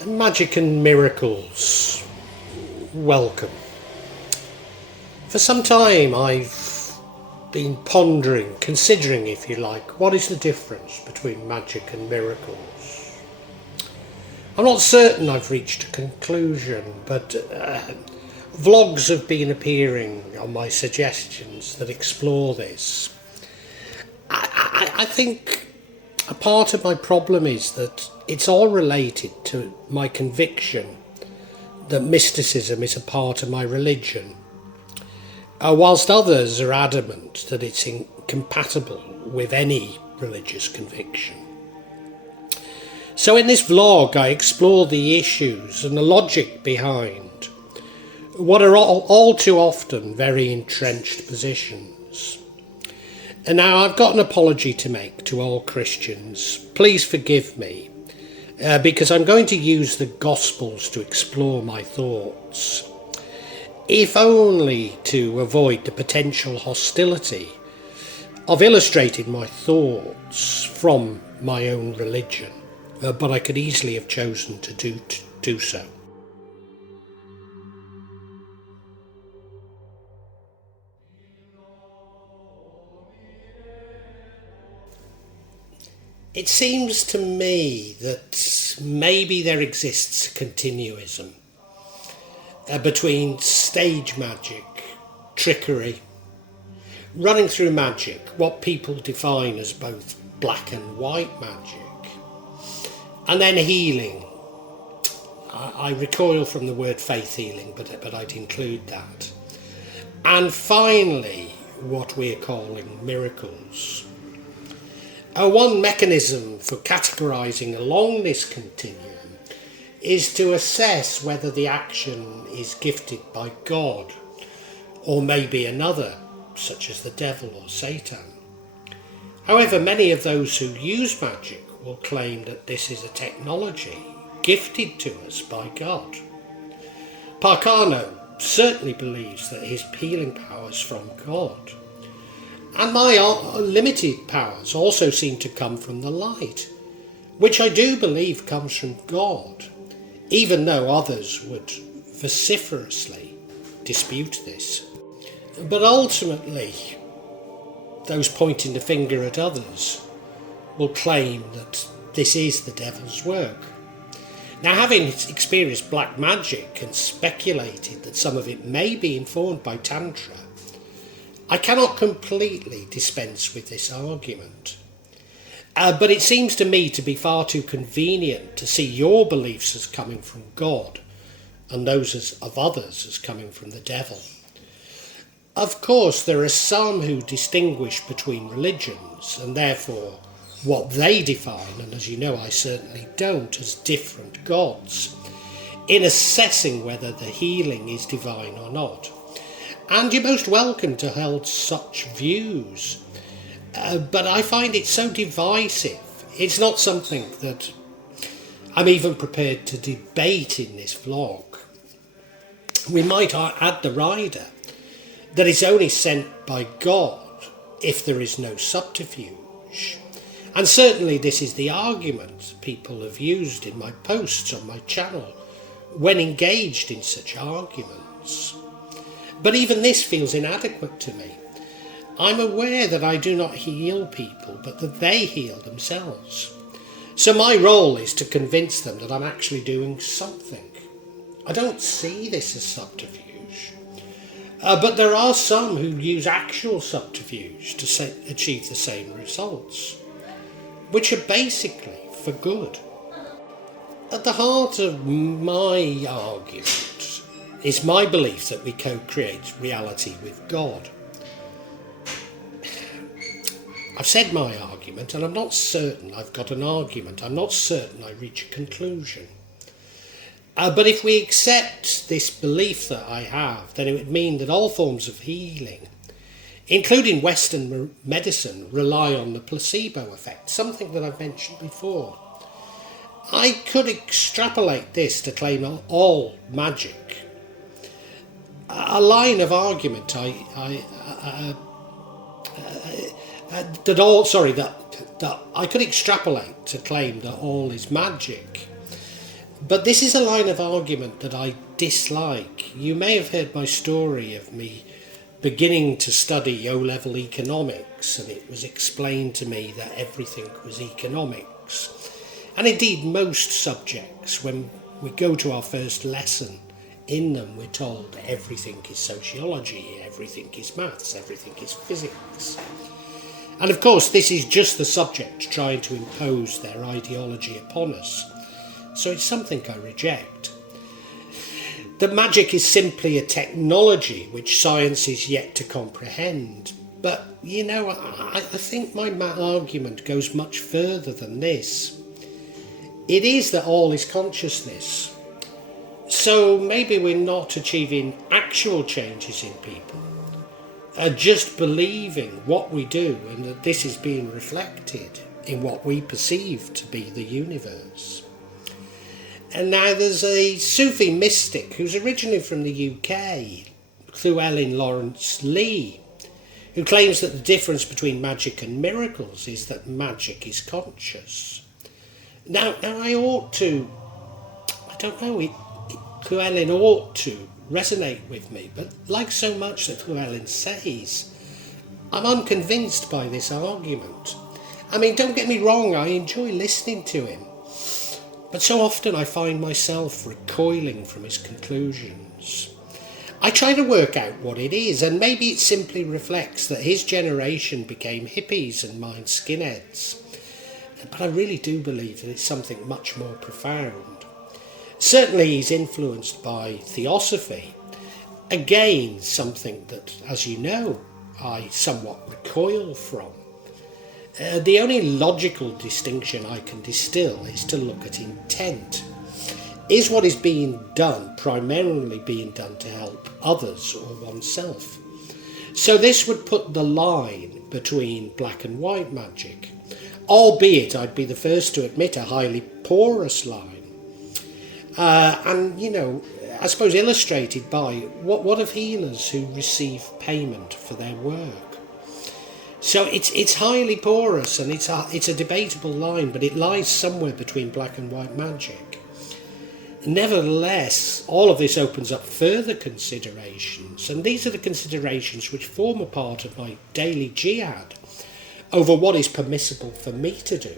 Magic and miracles. Welcome. For some time I've been pondering, considering if you like, what is the difference between magic and miracles? I'm not certain I've reached a conclusion, but vlogs have been appearing on my suggestions that explore this. I think a part of my problem is that it's all related to my conviction that mysticism is a part of my religion, whilst others are adamant that it's incompatible with any religious conviction. So in this vlog I explore the issues and the logic behind what are all too often very entrenched positions. And now I've got an apology to make to all Christians. Please forgive me, because I'm going to use the Gospels to explore my thoughts, if only to avoid the potential hostility of illustrating my thoughts from my own religion, but I could easily have chosen to do so. It seems to me that maybe there exists continuism between stage magic, trickery, running through magic, what people define as both black and white magic, and then healing. I recoil from the word faith healing, but I'd include that. And finally, what we're calling miracles. One mechanism for categorising along this continuum is to assess whether the action is gifted by God or maybe another, such as the devil or Satan. However, many of those who use magic will claim that this is a technology gifted to us by God. Parcano certainly believes that his healing power is from God. And my limited powers also seem to come from the light, which I do believe comes from God, even though others would vociferously dispute this. But ultimately, those pointing the finger at others will claim that this is the devil's work. Now, having experienced black magic and speculated that some of it may be informed by Tantra, I cannot completely dispense with this argument. But it seems to me to be far too convenient to see your beliefs as coming from God and those of others as coming from the devil. Of course, there are some who distinguish between religions and therefore what they define, and as you know I certainly don't, as different gods, in assessing whether the healing is divine or not. And you're most welcome to hold such views. But I find it so divisive. It's not something that I'm even prepared to debate in this vlog. We might add the rider that it's only sent by God if there is no subterfuge. And certainly this is the argument people have used in my posts on my channel when engaged in such arguments. But even this feels inadequate to me. I'm aware that I do not heal people, but that they heal themselves. So my role is to convince them that I'm actually doing something. I don't see this as subterfuge. But there are some who use actual subterfuge to achieve the same results, which are basically for good. At the heart of my argument is my belief that we co-create reality with God. I've said my argument, and I'm not certain I've got an argument. I'm not certain I reach a conclusion. But if we accept this belief that I have, then it would mean that all forms of healing, including Western medicine, rely on the placebo effect, something that I've mentioned before. I could extrapolate this to claim all magic. A line of argument that I could extrapolate to claim that all is magic. But this is a line of argument that I dislike. You may have heard my story of me beginning to study O-level economics, and it was explained to me that everything was economics. And indeed most subjects, when we go to our first lesson in them, we're told everything is sociology, everything is maths, everything is physics. And of course this is just the subject trying to impose their ideology upon us. So it's something I reject. That magic is simply a technology which science is yet to comprehend. But, I think my argument goes much further than this. It is that all is consciousness. So maybe we're not achieving actual changes in people, just believing what we do and that this is being reflected in what we perceive to be the universe. And now there's a Sufi mystic who's originally from the UK, Llewellyn Lawrence Lee, who claims that the difference between magic and miracles is that magic is conscious. Now I ought to, Llewellyn ought to resonate with me, but like so much that Llewellyn says, I'm unconvinced by this argument. I mean, don't get me wrong, I enjoy listening to him, but so often I find myself recoiling from his conclusions. I try to work out what it is, and maybe it simply reflects that his generation became hippies and mine skinheads. But I really do believe that it's something much more profound. Certainly he's influenced by theosophy. Again, something that, as you know, I somewhat recoil from. The only logical distinction I can distill is to look at intent. Is what is being done primarily being done to help others or oneself? So this would put the line between black and white magic, albeit I'd be the first to admit a highly porous line. I suppose illustrated by what of healers who receive payment for their work? So it's highly porous, and it's a debatable line, but it lies somewhere between black and white magic. Nevertheless, all of this opens up further considerations, and these are the considerations which form a part of my daily jihad over what is permissible for me to do.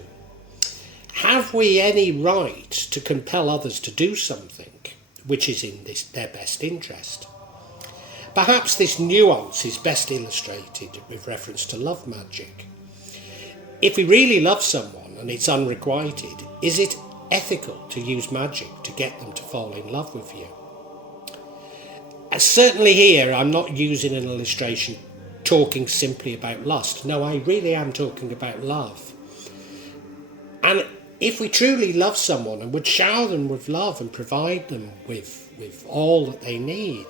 Have we any right to compel others to do something which is in their best interest? Perhaps this nuance is best illustrated with reference to love magic. If we really love someone and it's unrequited, is it ethical to use magic to get them to fall in love with you? Certainly here I'm not using an illustration talking simply about lust. No, I really am talking about love. And if we truly love someone and would shower them with love and provide them with all that they need,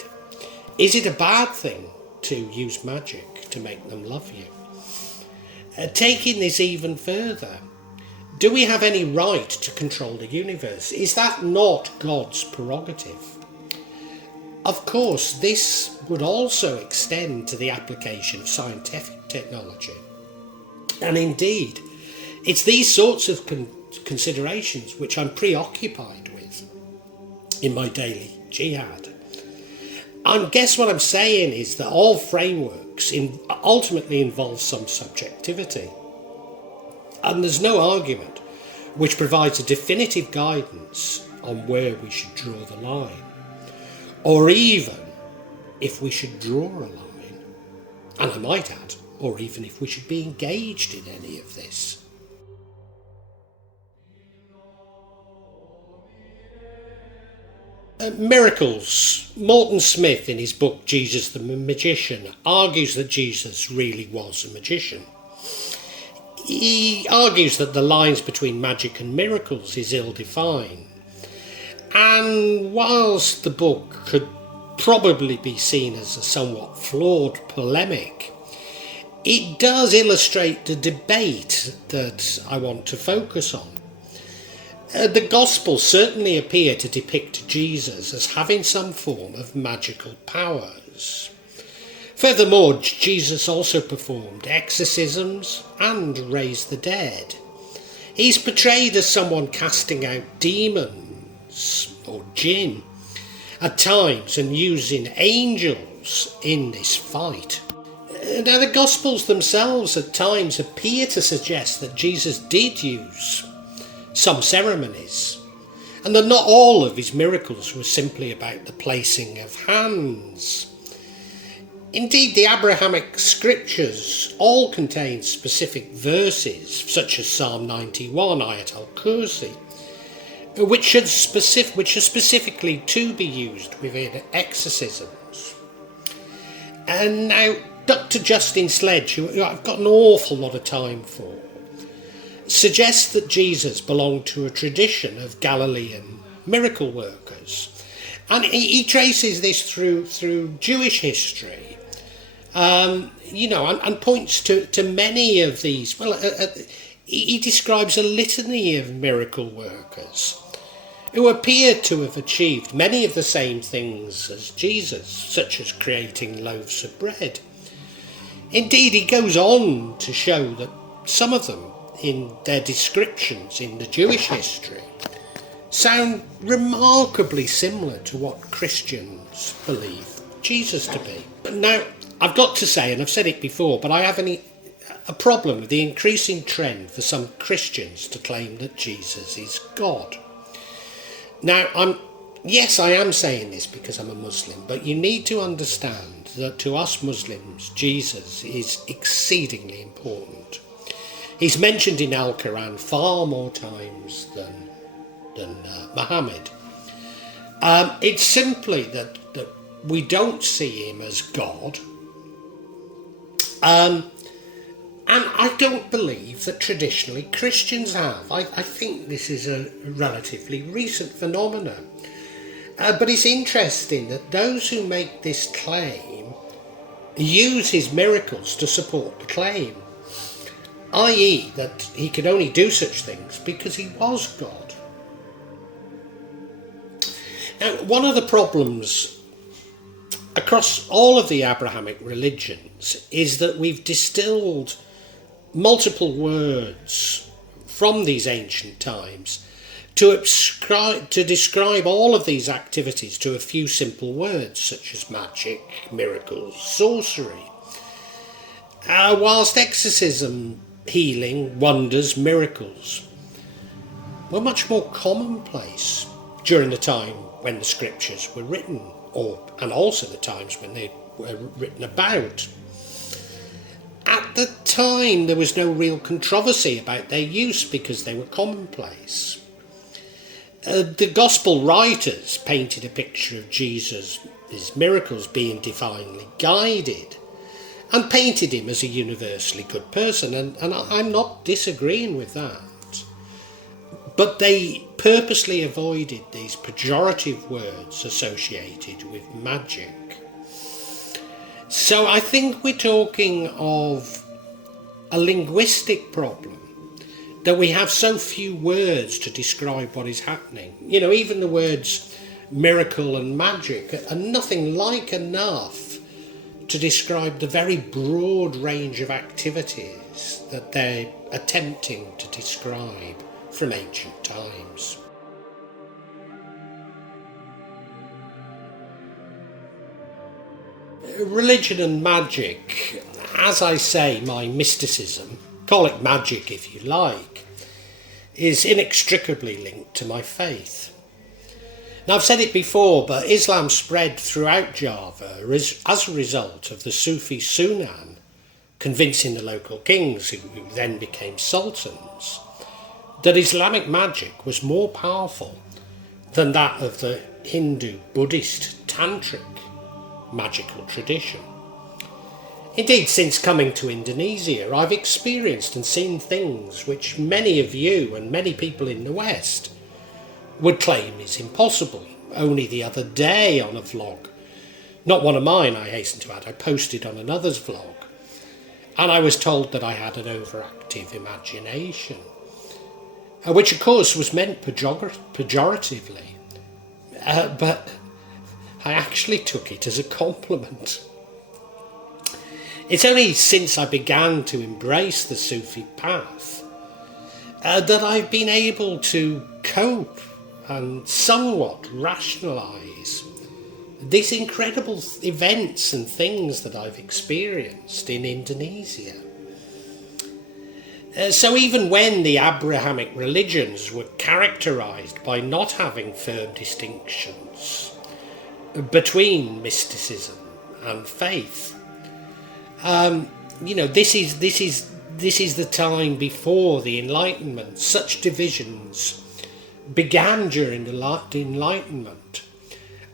is it a bad thing to use magic to make them love you? Taking this even further, do we have any right to control the universe? Is that not God's prerogative? Of course, this would also extend to the application of scientific technology. And indeed, it's these sorts of considerations which I'm preoccupied with in my daily jihad. And guess what I'm saying is that all frameworks ultimately involve some subjectivity. And there's no argument which provides a definitive guidance on where we should draw the line, or even if we should draw a line, and I might add, or even if we should be engaged in any of this. Miracles. Morton Smith, in his book Jesus the Magician, argues that Jesus really was a magician. He argues that the lines between magic and miracles is ill-defined. And whilst the book could probably be seen as a somewhat flawed polemic, it does illustrate the debate that I want to focus on. The Gospels certainly appear to depict Jesus as having some form of magical powers. Furthermore, Jesus also performed exorcisms and raised the dead. He's portrayed as someone casting out demons demons or jinn at times and using angels in this fight. Now, the Gospels themselves at times appear to suggest that Jesus did use some ceremonies, and that not all of his miracles were simply about the placing of hands. Indeed, the Abrahamic scriptures all contain specific verses, such as Psalm 91, ayat al-Kursi, which are specifically to be used within exorcisms. And now, Dr. Justin Sledge, who I've got an awful lot of time for, suggests that Jesus belonged to a tradition of Galilean miracle workers. And he traces this through Jewish history, and points to many of these. He describes a litany of miracle workers who appear to have achieved many of the same things as Jesus, such as creating loaves of bread. Indeed, he goes on to show that some of them, in their descriptions in the Jewish history, sound remarkably similar to what Christians believe Jesus to be. Now, I've got to say, and I've said it before, but I have a problem with the increasing trend for some Christians to claim that Jesus is God. Now, I am saying this because I'm a Muslim, but you need to understand that to us Muslims, Jesus is exceedingly important. He's mentioned in al-Quran far more times than Muhammad. It's simply that we don't see him as God. And I don't believe that traditionally Christians have. I think this is a relatively recent phenomenon. But it's interesting that those who make this claim use his miracles to support the claim, i.e. that he could only do such things because he was God. Now, one of the problems across all of the Abrahamic religions is that we've distilled multiple words from these ancient times to describe all of these activities to a few simple words such as magic, miracles, sorcery. Whilst exorcism, healing, wonders, miracles were much more commonplace during the time when the scriptures were written, and also the times when they were written about. At the time, there was no real controversy about their use because they were commonplace. The gospel writers painted a picture of Jesus' miracles being divinely guided and painted him as a universally good person, and I'm not disagreeing with that. But they purposely avoided these pejorative words associated with magic. So I think we're talking of a linguistic problem, that we have so few words to describe what is happening. Even the words miracle and magic are nothing like enough to describe the very broad range of activities that they're attempting to describe from ancient times. Religion and magic, as I say, my mysticism, call it magic if you like, is inextricably linked to my faith. Now, I've said it before, but Islam spread throughout Java as a result of the Sufi Sunan convincing the local kings, who then became sultans, that Islamic magic was more powerful than that of the Hindu, Buddhist, Tantric magical tradition. Indeed, since coming to Indonesia, I've experienced and seen things which many of you and many people in the West would claim is impossible. Only the other day on a vlog, not one of mine, I hasten to add, I posted on another's vlog, and I was told that I had an overactive imagination, which of course was meant pejoratively, but I actually took it as a compliment. It's only since I began to embrace the Sufi path that I've been able to cope and somewhat rationalise these incredible events and things that I've experienced in Indonesia. So even when the Abrahamic religions were characterised by not having firm distinctions between mysticism and faith, this is the time before the Enlightenment. Such divisions began during the Enlightenment,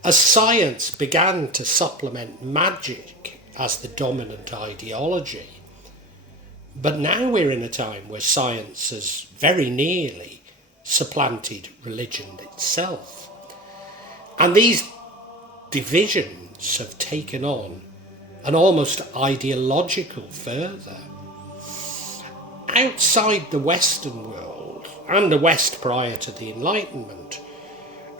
as science began to supplement magic as the dominant ideology. But now we're in a time where science has very nearly supplanted religion itself. And these divisions have taken on an almost ideological further. Outside the Western world, and the West prior to the Enlightenment,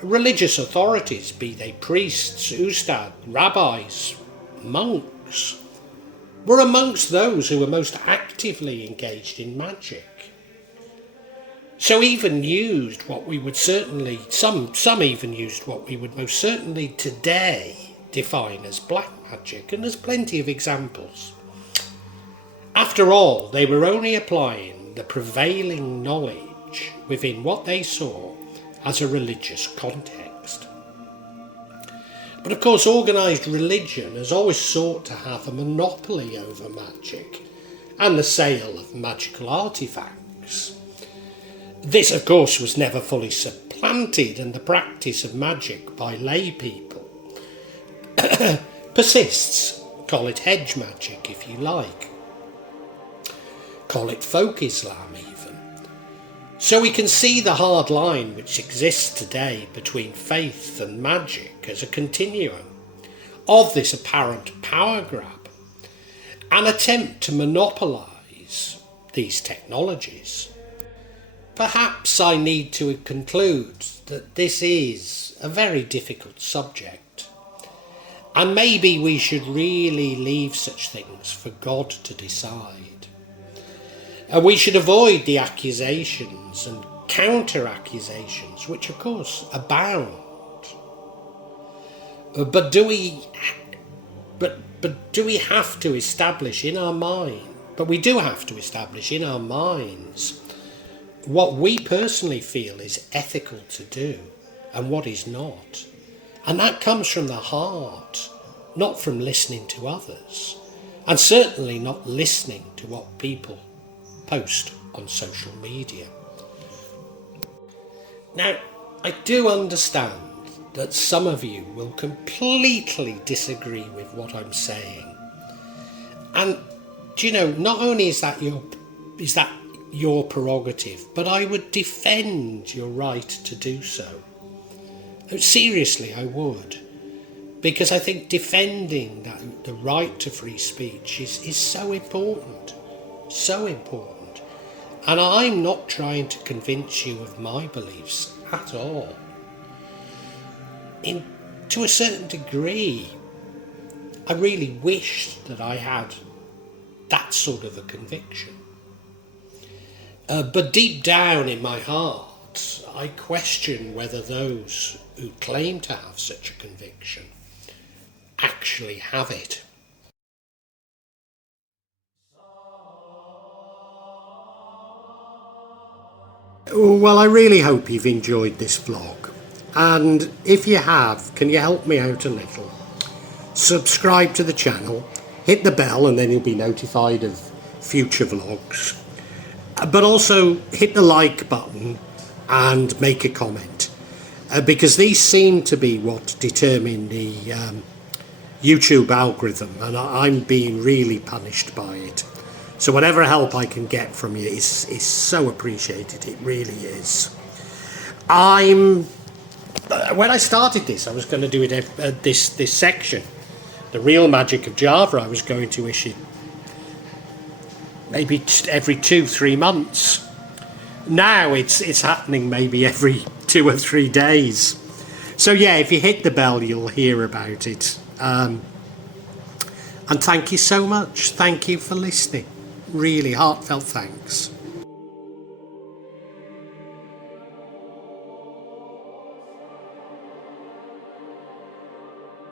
religious authorities, be they priests, ustad, rabbis, monks, were amongst those who were most actively engaged in magic. So even used what we would certainly, some even used what we would most certainly today define as black magic, and there's plenty of examples. After all, they were only applying the prevailing knowledge within what they saw as a religious context. But of course, organised religion has always sought to have a monopoly over magic and the sale of magical artefacts. This, of course, was never fully supplanted, and the practice of magic by lay people persists. Call it hedge magic if you like. Call it folk Islam even. So we can see the hard line which exists today between faith and magic as a continuum of this apparent power grab, an attempt to monopolise these technologies. Perhaps I need to conclude that this is a very difficult subject, and maybe we should really leave such things for God to decide. And we should avoid the accusations and counter-accusations, which of course abound. But do we have to establish in our mind? But we do have to establish in our minds what we personally feel is ethical to do and what is not. And that comes from the heart, not from listening to others, and certainly not listening to what people post on social media. Now, I do understand that some of you will completely disagree with what I'm saying. And, not only is that your prerogative, but I would defend your right to do so. Seriously, I would. Because I think defending the right to free speech is so important. So important. And I'm not trying to convince you of my beliefs at all. To a certain degree, I really wish that I had that sort of a conviction. But deep down in my heart, I question whether those who claim to have such a conviction actually have it. Well, I really hope you've enjoyed this vlog, and if you have, can you help me out a little? Subscribe to the channel, hit the bell, and then you'll be notified of future vlogs. But also hit the like button and make a comment, because these seem to be what determine the YouTube algorithm, and I'm being really punished by it. So whatever help I can get from you is so appreciated. It really is. When I started this, I was going to do it this section, the real magic of Java. I was going to issue maybe every 2-3 months. Now it's happening maybe every 2 or 3 days. So yeah, if you hit the bell, you'll hear about it. And thank you so much. Thank you for listening. Really heartfelt thanks.